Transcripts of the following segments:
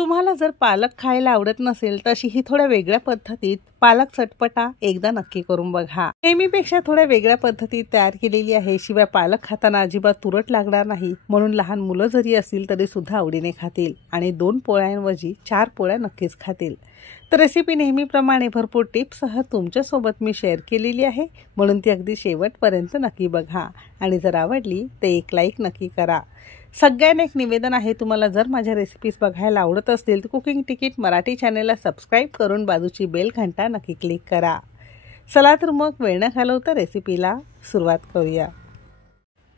तुम्हाला जर पालक खायला आवडत नसेल तर अशीही थोड्या वेगळ्या पद्धतीत पालक चटपटा एकदा नक्की करून बघा। नेहमीपेक्षा थोड्या वेगळ्या पद्धतीत तयार केलेली आहे। शिवाय पालक खाताना अजिबात तुरट लागणार नाही, म्हणून लहान मुलं जरी असतील तरी सुद्धा आवडीने खातील आणि 2 पोळ्यांऐवजी 4 पोळ्या नक्कीच खातील। तर रेसिपी नेहमीप्रमाणे भरपूर टिप्ससह तुमच्यासोबत मी शेअर केलेली आहे, म्हणून ती अगदी शेवटपर्यंत नक्की बघा आणि जर आवडली तर एक लाईक नक्की करा। सगळ्यांना एक निवेदन आहे, तुम्हाला जर माझ्या रेसिपीज बघायला आवडत असतील तर कुकिंग तिकीट मराठी चॅनलला सबस्क्राइब करून बाजूची बेल घंटा नक्की क्लिक करा। चला तर मग वेळ न घालवता रेसिपीला सुरुवात करूया।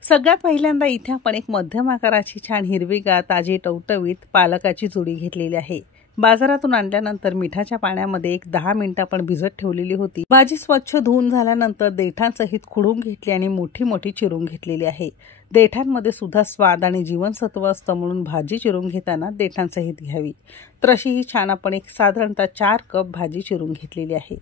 सगळ्यात पहिल्यांदा इथे आपण एक मध्यम आकाराची छान हिरवीगार ताजी टवटवीत पालकाची जुडी घेतलेली आहे। बाजारातून आणल्यानंतर मिठाच्या पाण्यामध्ये एक 10 मिनिटं आपण भिजत ठेवलेली होती। भाजी स्वच्छ धुवून झाल्यानंतर देठांसहित खुडून घेतली आणि मोठी मोठी चिरून घेतलेली आहे। देठांमध्ये सुद्धा स्वाद आणि जीवनसत्व असतं, म्हणून भाजी चिरून घेताना देठांसहित घ्यावी। तर अशी ही छान आपण एक साधारणतः 4 कप भाजी चिरून घेतलेली आहे।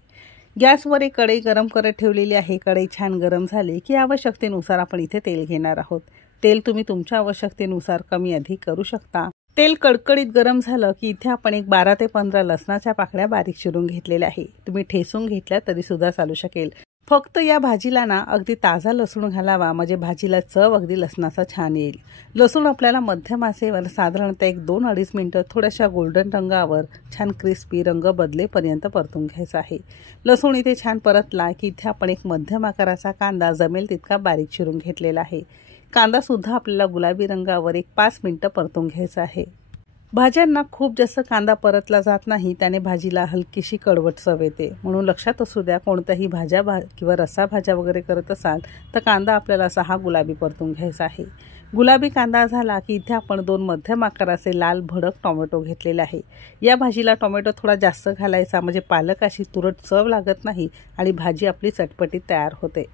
गॅसवर एक कढई गरम करत ठेवलेली आहे। कढई छान गरम झाली की आवश्यकतेनुसार आपण इथे तेल घेणार आहोत। तेल तुम्ही तुमच्या आवश्यकतेनुसार कमी अधिक करू शकता। तेल कडकडीत गरम झालं की इथे आपण एक 12 ते 15 लसणाच्या पाकळ्या बारीक चिरून घेतलेल्या आहे। तुम्ही ठेसून घेतल्या तरी सुद्धा चालू शकेल। फक्त या भाजीला ना अगदी ताजा लसूण घालावा, म्हणजे भाजीला चव अगदी लसणाचा छान येईल। लसूण आपल्याला मध्यम आचेवर साधारणतः एक 2-2.5 मिनिटं थोड्याशा गोल्डन रंगावर छान क्रिस्पी रंग बदलेपर्यंत परतून घ्यायचा आहे। लसूण इथे छान परतला की इथे आपण एक मध्यम आकाराचा कांदा जमेल तितका बारीक चिरून घेतलेला आहे। कांदा सुद्धा आपल्याला गुलाबी रंगावर एक 5 मिनिटं परतून घ्यायचा आहे। भाज्यांना खूप जास्त कांदा परतला जात नाही, त्याने भाजीला हलकीशी कडवट चव येते, म्हणून लक्षात असू द्या कोणत्याही भाज्या किंवा रस्सा भाज्या वगैरे करत असाल तर कांदा आपल्याला असा हा गुलाबी परतून घ्यायचा आहे। गुलाबी कांदा झाला की इथे आपण 2 मध्यम आकाराचे लाल भडक टोमॅटो घेतलेले आहे। या भाजीला टोमॅटो थोडा जास्त घालायचा, म्हणजे पालकाची तुरट चव लागत नाही आणि भाजी आपली चटपटीत तयार होते।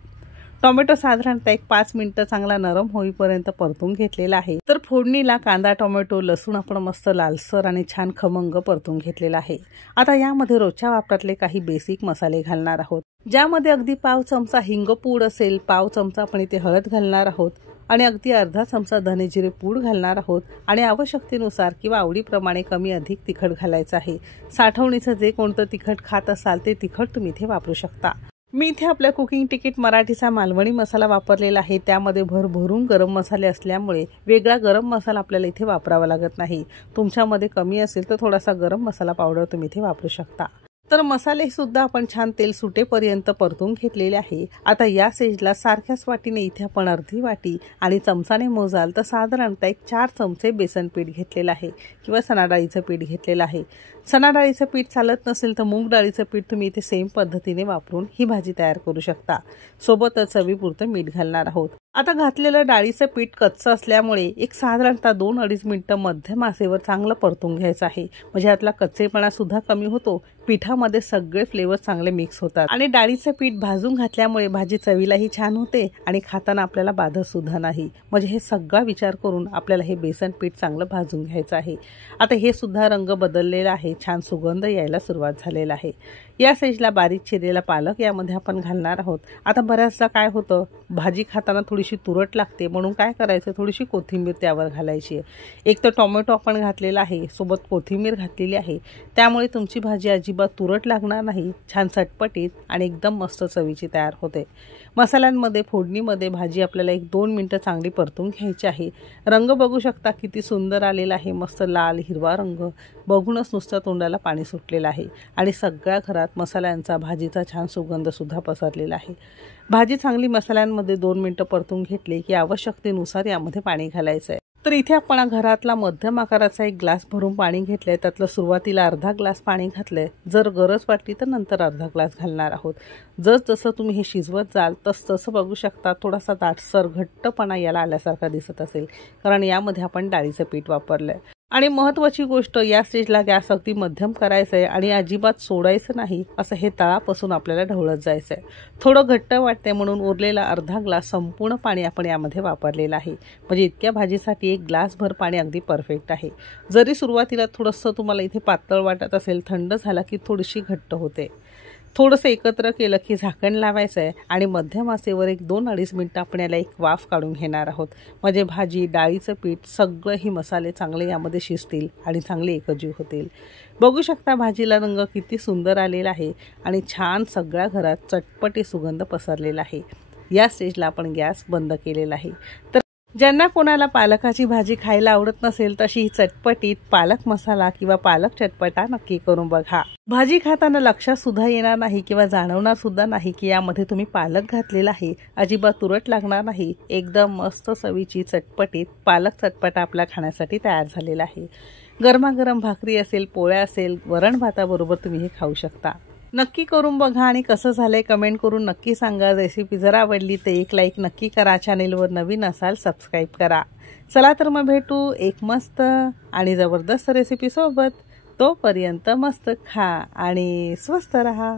टोमॅटो साधारणतः एक 5 मिनिटं चांगला नरम होईपर्यंत परतून घेतलेला आहे। तर फोडणीला कांदा टोमॅटो लसूण आपण मस्त लालसर आणि छान खमंग परतून घेतलेला आहे। आता यामध्ये रोजच्या वापरातले काही बेसिक मसाले घालणार आहोत, ज्यामध्ये अगदी पाव चमचा हिंग पूड असेल, पाव चमचा आपण इथे हळद घालणार आहोत आणि अगदी अर्धा चमचा धने जिरे पूड घालणार आहोत आणि आवश्यकतेनुसार किंवा आवडीप्रमाणे कमी अधिक तिखट घालायचं आहे। साठवणीचं जे कोणतं तिखट खात असाल ते तिखट तुम्ही इथे वापरू शकता। मी इथे आपल्या कुकिंग तिकीट मराठीचा मालवणी मसाला वापरलेला आहे। त्यामध्ये भरभरून गरम मसाले असल्यामुळे वेगळा गरम मसाला आपल्याला इथे वापरावा लागत नाही। तुमच्यामध्ये कमी असेल तर थोडासा गरम मसाला पावडर तुम्ही इथे वापरू शकता। तर मसाले सुद्धा आपण छान तेल सुटेपर्यंत परतून घेतलेले आहे। आता या स्टेजला सारख्याच वाटीने इथे आपण अर्धी वाटी आणि चमचाने मोजाल तर साधारणतः एक 4 चमचे बेसन पीठ घेतलेलं आहे किंवा चणा डाळीचं पीठ घेतलेलं आहे। चणा डाळीचं पीठ चालत नसेल तर मूग डाळीचं पीठ तुम्ही इथे सेम पद्धतीने वापरून ही भाजी तयार करू शकता। सोबतच चवीपुरतं मीठ घालणार आहोत। आता घातलेलं डाळीचं पीठ कच्चं असल्यामुळे एक साधारणतः 2-2.5 मिनिटं मध्यम आचेवर चांगलं परतून घ्यायचं आहे, म्हणजे यातला कच्चेपणा सुद्धा कमी होतो। पिठामध्ये सगळे फ्लेवर चांगले मिक्स होतात आणि डाळीचं पीठ भाजून घातल्यामुळे भाजी चवीलाही छान होते आणि खाताना आपल्याला बाधत सुद्धा नाही। म्हणजे हे सगळा विचार करून आपल्याला हे बेसन पीठ चांगलं भाजून घ्यायचं आहे। आता हे सुद्धा रंग बदललेला आहे, छान सुगंध यायला सुरुवात झालेला आहे। या स्टेजला बारीक चिरलेला पालक यामध्ये आपण घालणार आहोत। आता बऱ्याचदा काय होतं, भाजी खाताना थोडीशी तुरट लागते, म्हणून काय करायचं, थोडीशी कोथिंबीर त्यावर घालायची आहे। एक तर टोमॅटो आपण घातलेला आहे, सोबत कोथिंबीर घातलेली आहे, त्यामुळे तुमची भाजी अजिबात तुरट लागणार नाही, छान चटपटीत आणि एकदम मस्त चवीची तयार होते। मसाल्यांमध्ये फोडणीमध्ये भाजी आपल्याला एक 2 मिनिटं चांगली परतून घ्यायची आहे। रंग बघू शकता किती सुंदर आलेला आहे, मस्त लाल हिरवा रंग बघूनच नुसतं तोंडाला पाणी सुटलेलं आहे आणि सगळ्या घरात मसाल्यांचा भाजीचा छान सुगंध सुद्धा पसरलेला आहे। भाजी चांगली मसाल्यांमध्ये 2 मिनिटं परतून घेतली की आवश्यकतेनुसार यामध्ये पाणी घालायचं आहे। तर इथे आपण घरातला मध्यम आकाराचा एक ग्लास भरून पाणी घेतलंय, त्यातलं सुरुवातीला अर्धा ग्लास पाणी घातलंय, जर गरज वाटली तर नंतर अर्धा ग्लास घालणार आहोत। जसं तुम्ही हे शिजवत जाल तसं बघू शकता थोडासा दाटसर घट्टपणा याला आल्यासारखा दिसत असेल, कारण यामध्ये आपण डाळीचं पीठ वापरलंय। आणि महत्त्वाची गोष्ट, या स्टेजला गॅस अगदी मध्यम करायचा आहे आणि अजिबात सोडायचं नाही, असं हे तळापासून आपल्याला ढवळत जायचं आहे। थोडं घट्ट वाटते म्हणून उरलेला अर्धा ग्लास संपूर्ण पाणी आपण यामध्ये वापरलेलं आहे, म्हणजे इतक्या भाजीसाठी एक ग्लासभर पाणी अगदी परफेक्ट आहे। जरी सुरुवातीला थोडंसं तुम्हाला इथे पातळ वाटत असेल, थंड झाला की थोडीशी घट्ट होते। थोडंसं एकत्र केलं की झाकण लावायचं आहे आणि मध्यम आचेवर एक 2-2.5 मिनिटं आपण याला एक वाफ काढून घेणार आहोत. म्हणजे भाजी, डाळीचं पीठ सगळंही मसाले चांगले यामध्ये शिजतील आणि चांगले एकजीव होतील. बघू शकता भाजीला रंग किती सुंदर आलेला आहे आणि छान सगळ्या घरात चटपटी सुगंध पसरलेला आहे. या स्टेजला आपण गॅस बंद केलेला आहे. तर ज्यांना कोणाला पालकाची भाजी खायला आवडत नसेल तशी ही चटपटीत पालक मसाला किंवा पालक चटपटा नक्की करून बघा. भाजी खाताना लक्षात सुद्धा येणार नाही किंवा जाणवणार सुद्धा नाही की यामध्ये तुम्ही पालक घातलेला आहे. अजिबात तुरट लागणार नाही. एकदम मस्त चवीची चटपटीत पालक चटपटा आपला खाण्यासाठी तयार झालेला आहे. गरमागरम भाकरी असेल, पोळ्या असेल, वरण भाताबरोबर तुम्ही हे खाऊ शकता. नक्की करून बघा आणि कसं झालंय कमेंट करून नक्की सांगा. रेसिपी जर आवडली तर एक लाईक नक्की करा. चॅनेलवर नवीन असाल सबस्क्राईब करा. चला तर मग भेटू एक मस्त आणि जबरदस्त रेसिपी सोबत. तोपर्यंत मस्त खा आणि स्वस्त रहा.